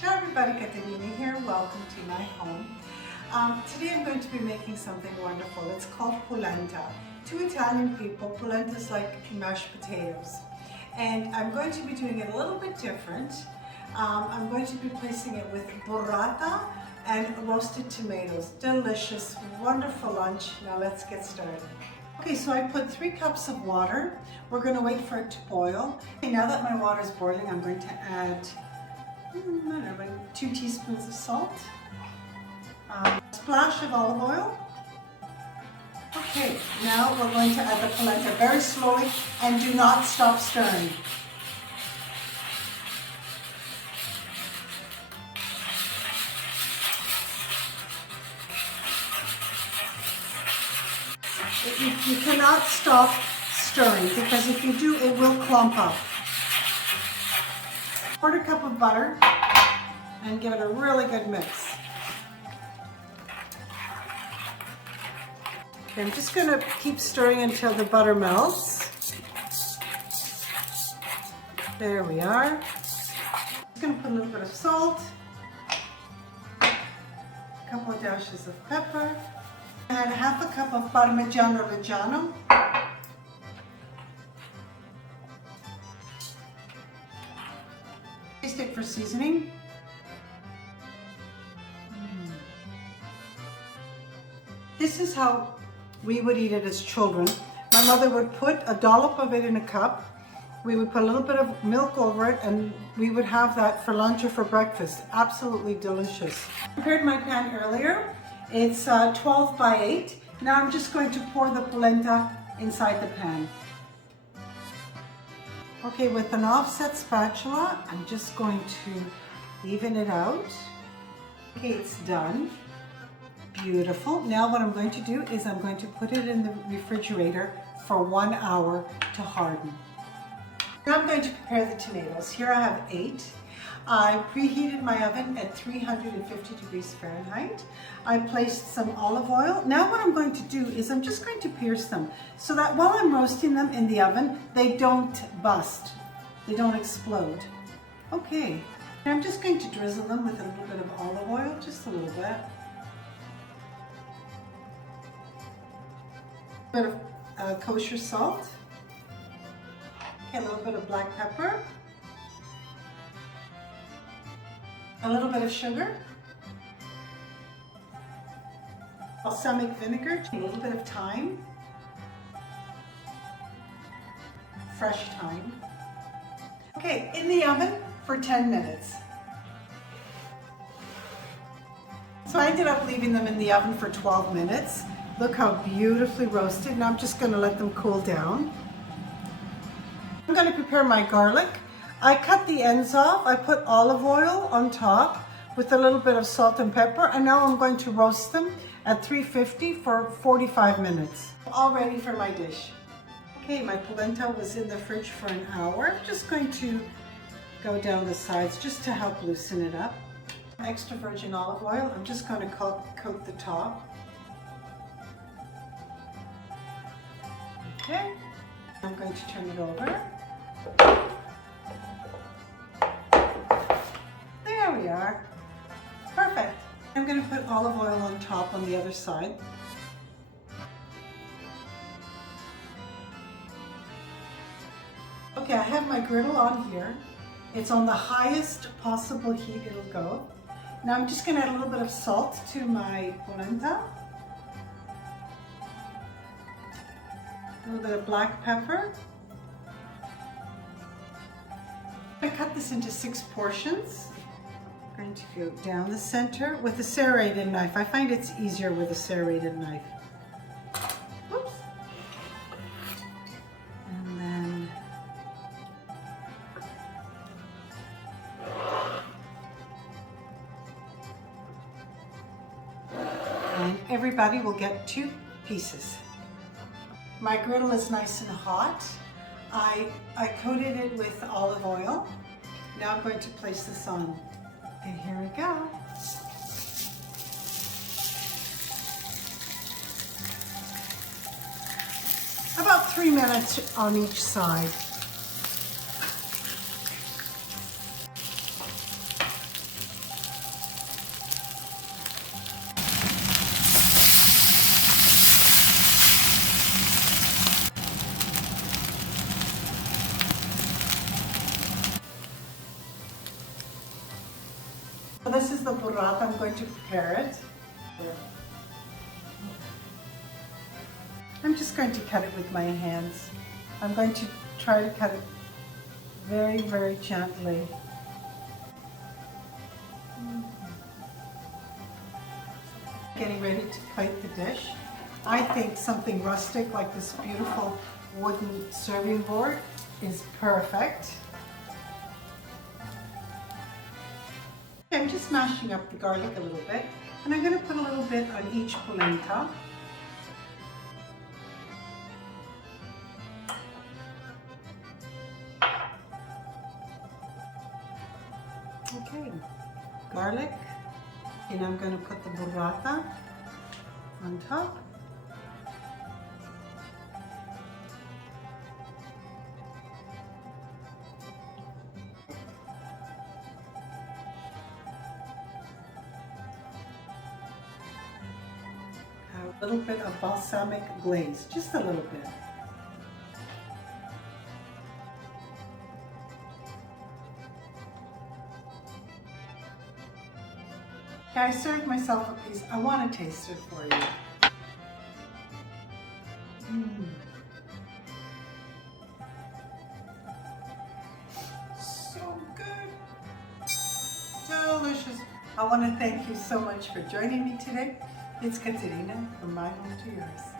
Ciao everybody, Caterina here. Welcome to my home. Today I'm going to be making something wonderful. It's called polenta. To Italian people, polenta is like mashed potatoes. And I'm going to be doing it a little bit different. I'm going to be placing it with burrata and roasted tomatoes. Delicious, wonderful lunch. Now let's get started. Okay, so I put 3 cups of water. We're going to wait for it to boil. Okay, now that my water is boiling, I'm going to add 2 teaspoons of salt, a splash of olive oil. Okay, now we're going to add the polenta very slowly and do not stop stirring. You cannot stop stirring because if you do, it will clump up. 1/4 cup of butter and give it a really good mix. Okay, I'm just going to keep stirring until the butter melts. There we are. I'm going to put a little bit of salt, a couple of dashes of pepper, and 1/2 cup of Parmigiano Reggiano. Taste it for seasoning. This is how we would eat it as children. My mother would put a dollop of it in a cup. We would put a little bit of milk over it and we would have that for lunch or for breakfast. Absolutely delicious. I prepared my pan earlier. It's 12 by 8. Now I'm just going to pour the polenta inside the pan. Okay, with an offset spatula, I'm just going to even it out. Okay, it's done. Beautiful. Now what I'm going to do is I'm going to put it in the refrigerator for 1 hour to harden. Now I'm going to prepare the tomatoes. Here I have 8. I preheated my oven at 350 degrees Fahrenheit. I placed some olive oil. Now what I'm going to do is I'm just going to pierce them so that while I'm roasting them in the oven, they don't bust. They don't explode. Okay, now I'm just going to drizzle them with a little bit of olive oil, just a little bit. A bit of kosher salt. Okay, a little bit of black pepper. A little bit of sugar, balsamic vinegar, a little bit of thyme, fresh thyme. Okay, in the oven for 10 minutes. So I ended up leaving them in the oven for 12 minutes. Look how beautifully roasted. Now I'm just going to let them cool down. I'm going to prepare my garlic. I cut the ends off. I put olive oil on top with a little bit of salt and pepper, and now I'm going to roast them at 350 for 45 minutes. All ready for my dish. Okay, my polenta was in the fridge for an hour. I'm just going to go down the sides just to help loosen it up. Extra virgin olive oil. I'm just going to coat the top. Okay, I'm going to turn it over. There we are. Perfect. I'm going to put olive oil on top on the other side. Okay, I have my griddle on here. It's on the highest possible heat it'll go. Now I'm just going to add a little bit of salt to my polenta. A little bit of black pepper. I cut this into 6 portions. I'm going to go down the center with a serrated knife. I find it's easier with a serrated knife. Oops. And then everybody will get 2 pieces. My griddle is nice and hot. I coated it with olive oil. Now I'm going to place this on. And here we go. About 3 minutes on each side. this is the burrata. I'm going to prepare it. I'm just going to cut it with my hands. I'm going to try to cut it very, very gently. Getting ready to plate the dish. I think something rustic like this beautiful wooden serving board is perfect. I'm just mashing up the garlic a little bit, and I'm going to put a little bit on each polenta. Okay, garlic, and I'm going to put the burrata on top. A little bit of balsamic glaze, just a little bit. Okay, I served myself a piece. I want to taste it for you. So good. Delicious. I want to thank you so much for joining me today. It's Katerina from My Home to Yours.